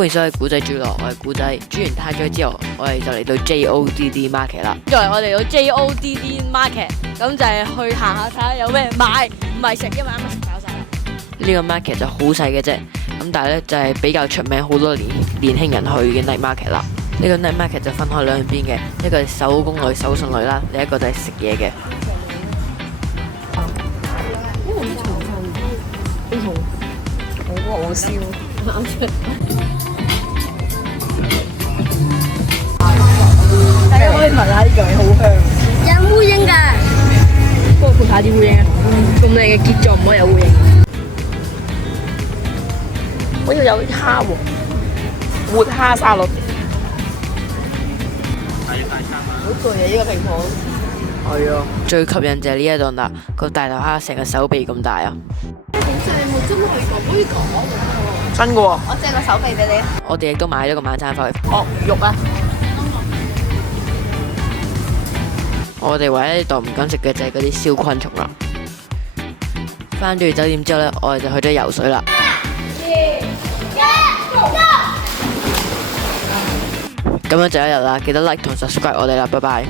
歡迎收睇古仔煮樂，我係古仔。煮完太咗之後，我哋就嚟到 JODD Market 啦。因為我哋到 JODD Market，咁就係去行下睇下有咩買，唔係食，因為啱啱食飽晒啦。呢個 market 就好細嘅啫，咁但係咧就係比較出名，好多年輕人去嘅 night market 啦。呢個 night market 就分開兩邊嘅，一個係手工類、手信類啦，另一個就係食嘢嘅。好笑，大家可以聞下呢樣嘢好香。有烏蠅㗎，幫我配下啲烏蠅啊！咁靚嘅傑作唔可以有烏蠅。我要有蝦喎，活蝦沙律。好巨啊！呢個平房。係啊。最吸引就係呢一檔啦，個大頭蝦成個手臂咁大啊！好正喎，真係可以講喎。真嘅喎。我借個手臂俾你。我哋亦都買咗個晚餐翻去。鱷肉啊！我哋唯一一檔唔敢食嘅就係嗰啲燒昆蟲啦。翻到酒店之後呢，我哋就去咗游水啦。咁樣就一日啦，記得 like 同 subscribe 我哋啦，拜拜。